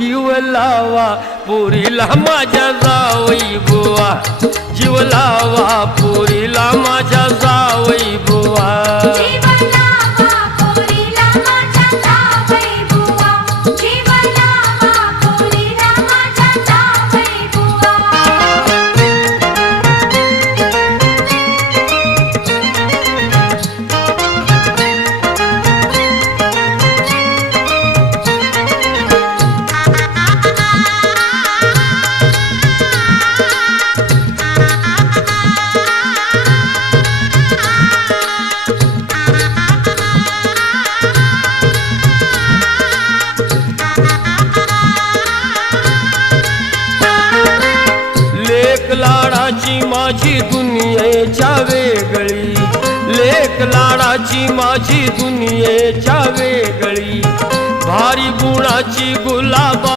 जीव लावा पोरीला माझ्या जावई बुवा, जीव लावा पोरीला माझ्या जावई बुवा। लाडाची माझी दुनियेच्या वेगळी, लेक लाडाची माझी दुनियेच्या वेगळी, भारी गुणाची गुलाबा